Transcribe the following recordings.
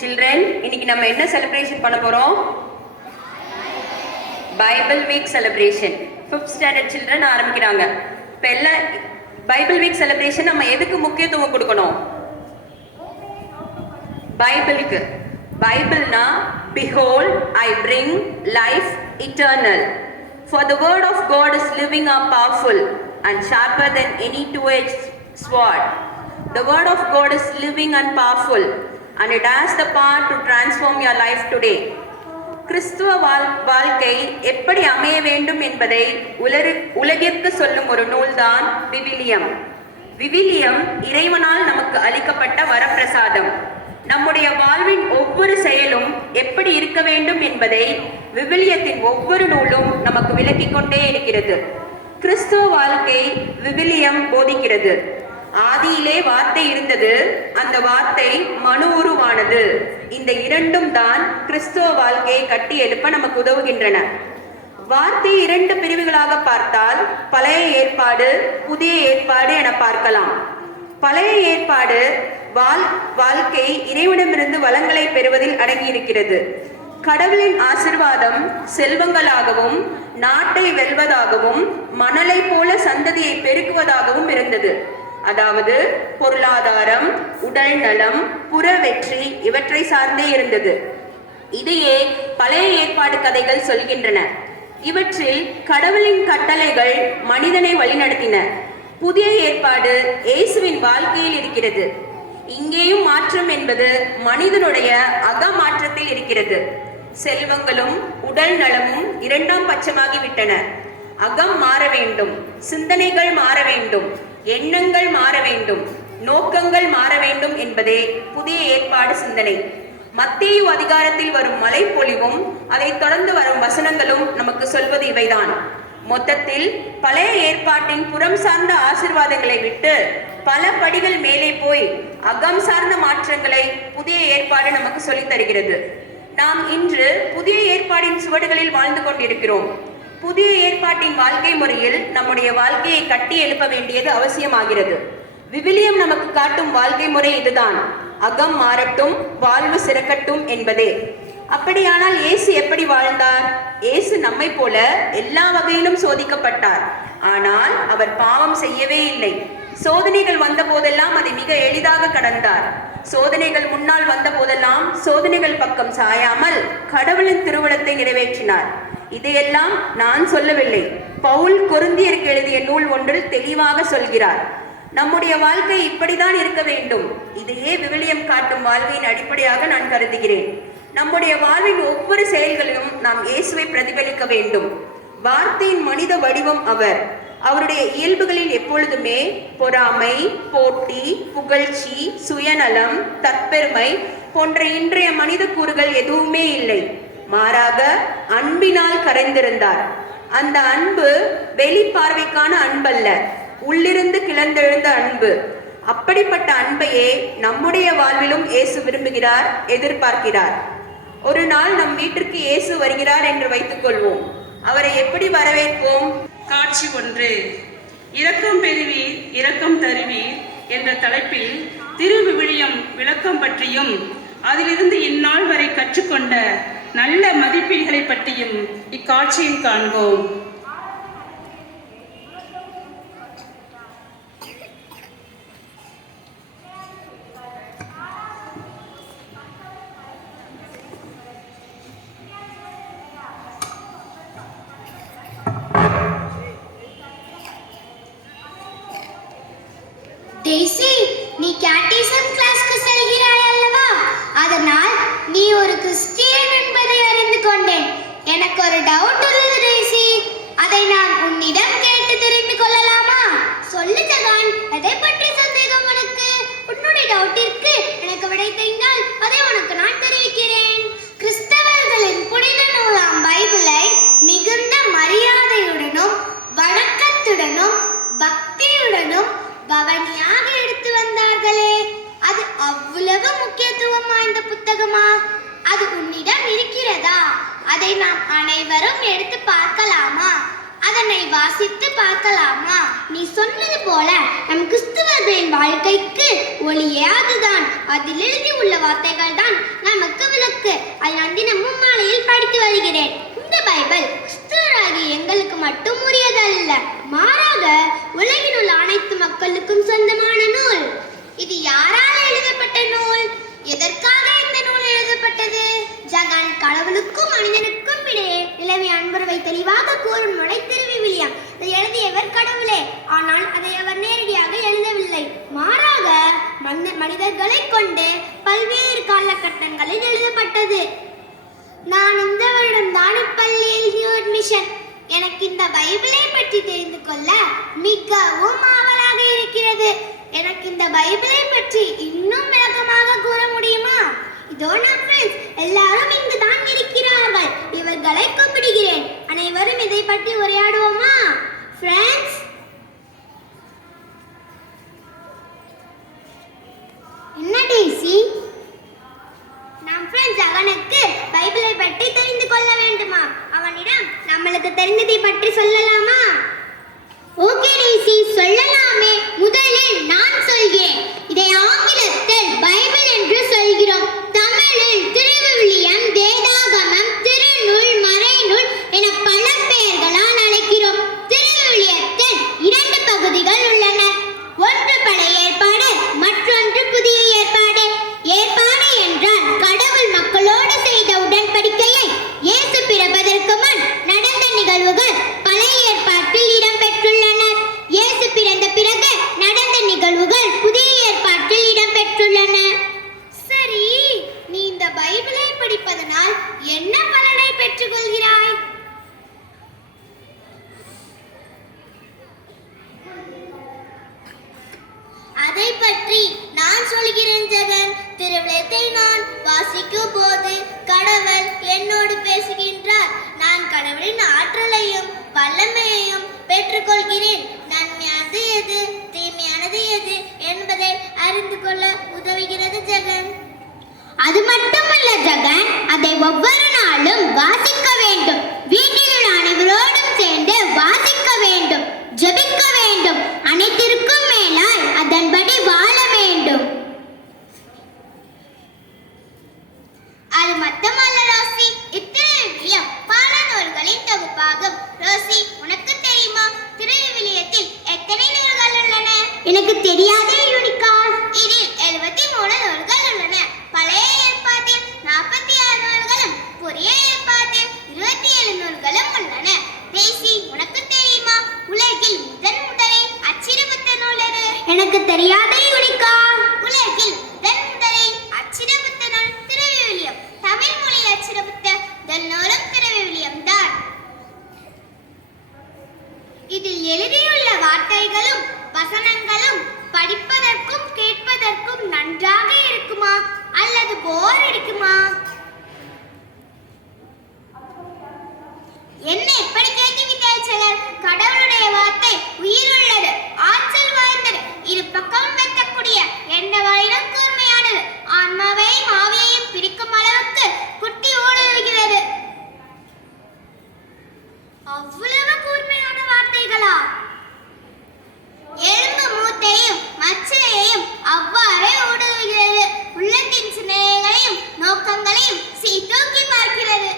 Children, இன்னைக்கு நம்ம என்ன செலிப்ரேஷன் பண்ண போறோம்? Bible week celebration. 5th standard children ஆரம்பிக்கிறாங்க. இப்போ எல்லாம் பைபிள் வீக் செலிப்ரேஷன் நம்ம எதுக்கு முக்கியத்துவம் கொடுக்கணும்? பைபிளுக்கு. பைபிள்னா behold I bring life eternal, for the word of God is living and powerful and sharper than any two-edged sword. The word of God is living and powerful and it has the power to transform your life today. கிறிஸ்துவ வாழ்க்கை எப்படி அமைய வேண்டும் என்பதை உலகிற்கு சொல்லும் ஒரு நூல்தான் விவிலியம். விவிலியம் இறைவனால் நமக்கு அளிக்கப்பட்ட வரப்பிரசாதம். நம்முடைய வாழ்வின் ஒவ்வொரு செயலும் எப்படி இருக்க வேண்டும் என்பதை விவிலியத்தின் ஒவ்வொரு நூலும் நமக்கு விளக்கிக் கொண்டே இருக்கிறது. கிறிஸ்துவ வாழ்க்கை விவிலியம் போதிக்கிறது. ஆதியிலே வார்த்தை இருந்தது, அந்த வார்த்தை மனு உருவானது. இந்த இரண்டும் தான் கிறிஸ்துவ வாழ்க்கையை கட்டி எழுப்ப நமக்கு உதவுகின்றன. வார்த்தை 2 பிரிவுகளாக பார்த்தால் பழைய ஏற்பாடு, புதிய ஏற்பாடு என பார்க்கலாம். பழைய ஏற்பாடு வாழ்க்கை இறைவனிடமிருந்து வளங்களை பெறுவதில் அடங்கியிருக்கிறது. கடவுளின் ஆசிர்வாதம் செல்வங்களாகவும், நாட்டை வெல்வதாகவும், மணலை போல சந்ததியை பெருக்குவதாகவும் இருந்தது. அதாவது பொருளாதாரம், உடல் நலம், புற வெற்றி இவற்றை சார்ந்தே இருந்தது. இதையே பழைய ஏற்பாடு கதைகள் சொல்கின்றன. இவற்றில் கடவுளின் கட்டளைகள் மனிதனை வழிநடத்தின. புதிய ஏற்பாடு இயேசுவின் வாழ்க்கையில் இருக்கிறது. இங்கேயும் மாற்றம் என்பது மனிதனுடைய அகமாற்றத்தில் இருக்கிறது. செல்வங்களும் உடல் நலமும் 2ஆம் பட்சமாகிவிட்டன. அகம் மாற வேண்டும், சிந்தனைகள் மாற வேண்டும், எண்ணங்கள் மாற வேண்டும், நோக்கங்கள் மாற வேண்டும் என்பதே புதிய ஏற்பாடு சிந்தனை. மத்தேயு அதிகாரத்தில் வரும் மலைப்பொழிவும் அதைத் தொடர்ந்து வரும் வசனங்களும் நமக்கு சொல்வது இவைதான். மொத்தத்தில் பழைய ஏற்பாட்டின் புறம் சார்ந்த ஆசீர்வாதங்களை விட்டு பல படிகள் மேலே போய் அகம் சார்ந்த மாற்றங்களை புதிய ஏற்பாடு நமக்கு சொல்லித் தருகிறது. நாம் இன்று புதிய ஏற்பாடின் சுவடுகளில் வாழ்ந்து கொண்டிருக்கிறோம். புதிய ஏற்பாட்டின் வாழ்க்கை முறையில் நம்முடைய வாழ்க்கையை கட்டி எழுப்ப வேண்டியது அவசியமாகிறது. விவிலியம் நமக்கு காட்டும் வாழ்க்கை முறை இதுதான். அகம் மாறட்டும், வாழ்வு சிறக்கட்டும் என்பதே. அப்படியானால் இயேசு எப்படி வாழ்ந்தார்? இயேசு நம்மை போல எல்லா வகையிலும் சோதிக்கப்பட்டார். ஆனால் அவர் பாவம் செய்யவே இல்லை. சோதனைகள் வந்த போதெல்லாம் அதை மிக எளிதாக கடந்தார். சோதனைகள் முன்னால் வந்த போதெல்லாம் சோதனைகள் பக்கம் சாயாமல் கடவுளின் திருவுளத்தை நிறைவேற்றினார். இதையெல்லாம் நான் சொல்லவில்லை. பவுல் கொரிந்தியருக்கு எழுதிய நூல் ஒன்றில் தெளிவாக சொல்கிறார். நம்முடைய வாழ்க்கை இப்படிதான் இருக்க வேண்டும். இதையே விவிலியம் காட்டும் வாழ்க்கையின் அடிப்படையாக நான் கருதுகிறேன். நம்முடைய வாழ்வின் ஒவ்வொரு செயல்களிலும் நாம் இயேசுவை பிரதிபலிக்க வேண்டும். வார்த்தையின் மனித வடிவம் அவர். அவருடைய இயல்புகளில் எப்பொழுதுமே பொறாமை, போட்டி, புகழ்ச்சி, சுயநலம், தற்பெருமை போன்ற இன்றைய மனித கூறுகள் எதுவுமே இல்லை. மாறாக அன்பினால் கரைந்திருந்தார். அந்த அன்பு வெளிப்பார்வைக்கான அன்பல்ல, உள்ளிருந்து கிளர்ந்தெழுந்த அன்பு. அப்படிப்பட்ட அன்பையே நம்முடைய வாழ்விலும் இயேசு விரும்புகிறார், எதிர்பார்க்கிறார். ஒரு நாள் நம் வீட்டிற்கு இயேசு வருகிறார் என்று வைத்துக் கொள்வோம். அவரை எப்படி வரவேற்போம்? காட்சி 1. இரக்கம் பெறுவீர், இரக்கம் தருவீர் என்ற தலைப்பில் திருவிவிலியம் விளக்கம் பற்றியும் அதிலிருந்து இந்நாள் வரை கற்றுக்கொண்ட நல்ல மதிப்பீடுகளை பற்றியும் இக்காட்சியில் காண்போம். டெய்சி, நீ கேட்டிசம் கிளாஸ்க்கு செல்கிறாய் அல்லவா? அதனால் நீ ஒரு கிறிஸ்டியன் என்பதை அறிந்து கொண்டேன். எனக்கு ஒரு டவுட் உள்ளது டெய்சி. அதை நான் உன்னிடம் கேட்டு தெரிந்து கொள்ளலாமா? சொல்லு ஜகான், எதை பற்றி சந்தேகம் உனக்கு? உன்னுடைய டவுட்டிற்கு எனக்கு விடை தெரிந்தால் அதை உனக்கு நான் தெரிவிக்கிறேன். கிறிஸ்தவர்களின் புனித நூலாம் பைபிளை மிகுந்த மரியாதையுடனும் வணக்கத்துடனும் பக்தியுடனும் பவனியாக எடுத்து வந்தார்களே, அது அவ்வளவு முக்கியத்துவம் வாய்ந்த புத்தகமா? அது உன்னிடம் இருக்கிறதா? அதை நாம் அனைவரும் எடுத்து பார்க்கலாமா? அதனை வாசித்து பார்க்கலாமா? நீ சொன்னது போல நம் கிறிஸ்துவர்களின் வாழ்க்கைக்கு ஒளியே அதுதான். அதில் எழுதி உள்ள வார்த்தைகள் தான் நமக்கு விளக்கு. அதை நான் தினமும் மாலையில் படித்து வருகிறேன். இந்த பைபிள் கிறிஸ்துவராகிய எங்களுக்கு மட்டும் உரியதல்ல, மாறாக உலகில் உள்ள அனைத்து மக்களுக்கும் சொந்தமான நூல். இது யாரால் எழுதப்பட்ட நூல்? எதற்காக இந்த நூல் எழுதப்பட்டது? ஜகன் கடவுளுக்கும் மனிதனுக்கும் இடையே நிலவிய அன்புறவை தெளிவாக கூறும் நூலை திருவிவிலியம். இதை எழுதியவர் கடவுளே, ஆனால் அதை அவர் நேரடியாக எழுதவில்லை. மாறாக மனிதர்களை கொண்டு பல்வேறு காலகட்டங்களில் எழுதப்பட்டது. நான் இந்த வருடம் தான் இப்பள்ளியில் நியூ அட்மிஷன். எனக்கு இந்த பைபிளை பற்றி தெரிந்து கொள்ள மிகவும் ஆவலாக இருக்கிறது. எனக்கு இந்த பைபிளை பற்றி இன்னும் விளக்கமாக கூற முடியுமா? இதோ நம் ஃப்ரெண்ட்ஸ் எல்லாரும் இங்கு தான் இருக்கிறார்கள். இவர்களை கூப்பிடுகிறேன். அனைவரும் இதை பற்றி உரையாடுவோமா? ஃப்ரெண்ட்ஸ், என்ன டேசி? நம் ஃப்ரெண்ட்ஸ் அவனுக்கு பைபிளை பற்றி தெரிந்து கொள்ள வேண்டுமா? அவனிடம் நம்மளுக்கு தெரிந்ததை பற்றி சொல்லலாமா? ஓகே டேசி, சொல்லலாமே. முதலில் நான் சொல்கிறேன். இதை ஆங்கிலத்தில் பைபிள் என்று சொல்கிறோம். தமிழில் திருவிவிலியம், வேதாகமம், திருநூல், மறைநூல் என பல பெயர்களால் அழைக்கிறோம். திருவிவிலியத்தில் 2 பகுதிகள் உள்ளன. ஒன்று பழைய ஏற்பாடு, மற்றொன்று புதிய ஏற்பாடு. ஏற்பாடு என்றால் கடவுள் மக்களோடு செய்த உடன்படிக்கையை இயேசு பிறப்பதற்கு முன் நடந்த நிகழ்வுகள் பழைய ஏற்பாட்டில் இடம்பெற்றுள்ளன. இயேசு பிறந்த பிறகு நடந்த நிகழ்வுகள் புதிய ஏற்பாட்டில் இடம்பெற்றுள்ளன. சரி, நீ இந்த பைபிளை படிப்பதனால் என்ன பலனை பெற்றுக்கொள்கிறாய்? அதை பற்றி நான் சொல்கிறேன் ஜெகன். திருவிழத்தை நான் வாசிக்கும் போது கடவுள் என்னோடு பேசுகின்றார். நான் கடவுளின் ஆற்றலையும் வல்லமையையும் பெற்றுக்கொள்கிறேன். நன்மையானது எது, தீமையானது எது என்பதை அறிந்து கொள்ள உதவுகிறது ஜெகன். அது மட்டுமல்ல ஜெகன், அதை ஒவ்வொரு நாளும் வாசிக்க வேண்டும். வீட்டில் உள்ள அனைவரோடும் சேர்ந்து வாசிக்க வேண்டும், ஜெபிக்க வேண்டும். அனைத்திற்கும் மேலாய் அதன்படி வாழ வேண்டும். அது மட்டுமல்ல ரோசி, இத்திருவிவிலியம் பல நூல்களின் தொகுப்பாகும். ரோசி, உனக்கு தெரியுமா திருவிவிலியத்தில் எத்தனை நூல்கள் உள்ளன? எனக்கு தெரியாதே யூனிகா. இதில் 73 நூல்கள் உள்ளன. பழைய ஏற்பாட்டில் 46 நூல்களும் புதிய ஏற்பாட்டில் 27 நூல்களும் உள்ளன. தேசி, உனக்கு தெரியுமா உலகில் முதலில் அச்சிடப்பட்ட நூல் எது? எனக்கு தெரியாதே யூனிகா. உலகில் முதலில் அச்சிடப்பட்ட நூல் திருவிவிலியம். தமிழ் மொழியில் அச்சிடப்பட்ட முதல் நூலும் திருவிவிலியம் தான். இதில் எழுதியுள்ள வார்த்தைகளும் வசனங்களும் படிப்பதற்கும் கேட்பதற்கும் நன்றாக இருக்குமா அல்லது போர் அடிக்குமா? என்ன இப்படி கேட்டுவிட்டாய் சிலர்? கடவுளுடைய வார்த்தை உயிர் உள்ளது, ஆற்றல் வாய்ந்தது, இரு பக்கம் வெட்டக்கூடிய எந்த வழியிலும் கூர்மையானது, ஆன்மாவையும் ஆவியையும் பிரிக்கும் அளவுக்கு குட்டி ஓடுகிறது. அவ்வளவு கூர்மையான வார்த்தைகளா? எலும்பு மூட்டையும் மச்சையையும் அவ்வாறே ஓடுகிறது. உள்ளத்தின் சிந்தனைகளையும் நோக்கங்களையும் சீர்தூக்கி பார்க்கிறது.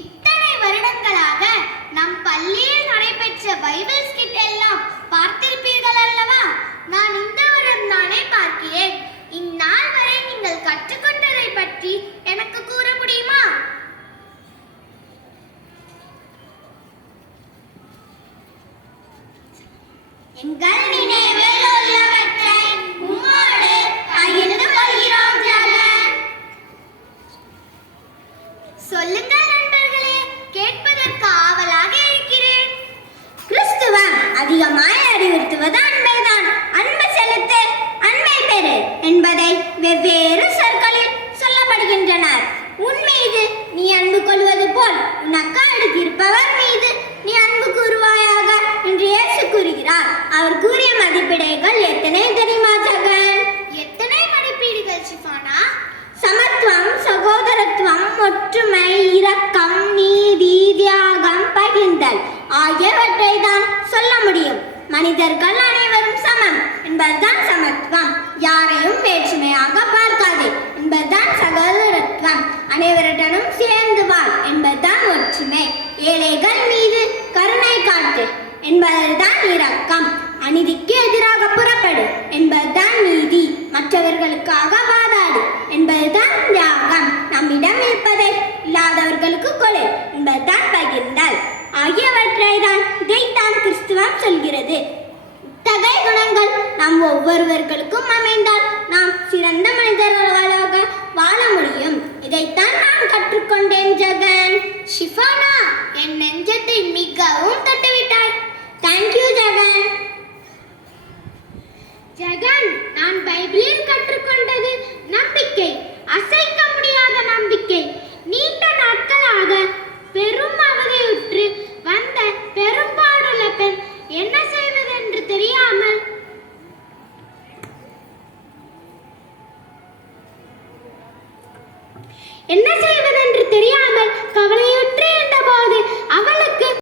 இத்தனை வருடங்களாக நம் பள்ளியில் நடைபெற்ற பைபிள் ஸ்கிட் எல்லாம் பார்த்திருப்பீர்கள் அல்லவா? நான் இந்த வருடம் தானே பார்க்கிறேன். இந்நாள் வரை நீங்கள் கற்றுக்கொண்டதை பற்றி எனக்கு கூற முடியுமா? எங்கள் நினைவில் உள்ளவற்றை உம்மோடு பகிர்ந்து கொள்கிறோம் ஜெகன். சொல்லுங்கள் நண்பர்களே, கேட்பதற்கு ஆவலாக இருக்கிறேன். கிறிஸ்துவம் அதிகமாய் அறிவுறுத்துவது அன்பைதான். அன்பு செலுத்து, அன்பை பெறு என்பதை வெவ்வேறு சொற்களில் சொல்லப்படுகின்றனர். உன் மீது நீ அன்பு கொள்வது போல் உனக்கு அடுத்திருப்பவர் மீது நீ அன்பு கூறுவாயாக என்று இயேசு கூறுகிறார். அவர் கூறிய மதிப்பீடுகள் எத்தனை தெரியுமா ஜெகன்? எத்தனை மதிப்பீடுகள் ஷிஃபானா? சமத்துவம், சகோதரத்துவம், ஒற்றுமை, இரக்கம், நீதி, தியாகம், மனிதர்கள் அனைவரும் சமம் என்பதுதான் சமத்துவம். யாரையும் வேற்றுமையாக பார்க்காதே என்பதுதான் சகோதரத்துவம். அனைவருடனும் சேர்ந்து வாழ் என்பதுதான் ஒற்றுமை. ஏழைகள் மீது கருணை காட்டு என்பதுதான் இரக்கம். அநீதிக்கு எதிராக புறப்படு என்பதுதான் நீதி. மற்றவர்களுக்காக வாதாடு என்பதுதான் தியாகம். நம்மிடம் இருப்பதை இல்லாதவர்களுக்கு கொடு என்பதுதான் பகிர்ந்தல் ஆகியவற்றை தான் இதைத்தான் கிறிஸ்துவம் சொல்கிறது. இத்தகைய குணங்கள் நம் ஒவ்வொருவர்களுக்கும் அமைந்தால் நாம் சிறந்த மனிதர்களாக வாழ முடியும். இதைத்தான் நான் கற்றுக்கொண்டேன் ஜெகன். ஷிஃபானா, என் நெஞ்சத்தை மிகவும் தொட்டுவிட்டாய். தேங்க்யூ ஜெகன். ஜெகன், நான் பைபிளில் கற்றுக்கொண்டது நம்பிக்கை, அசைக்க முடியாத நம்பிக்கை. நீண்ட நாட்களாக பெரும் அவதியுற்று வந்த பெரும்பாடுள்ள பெண் என்ன செய்வதென்று தெரியாமல் கவலையுற்று இருந்தபோது அவளுக்கு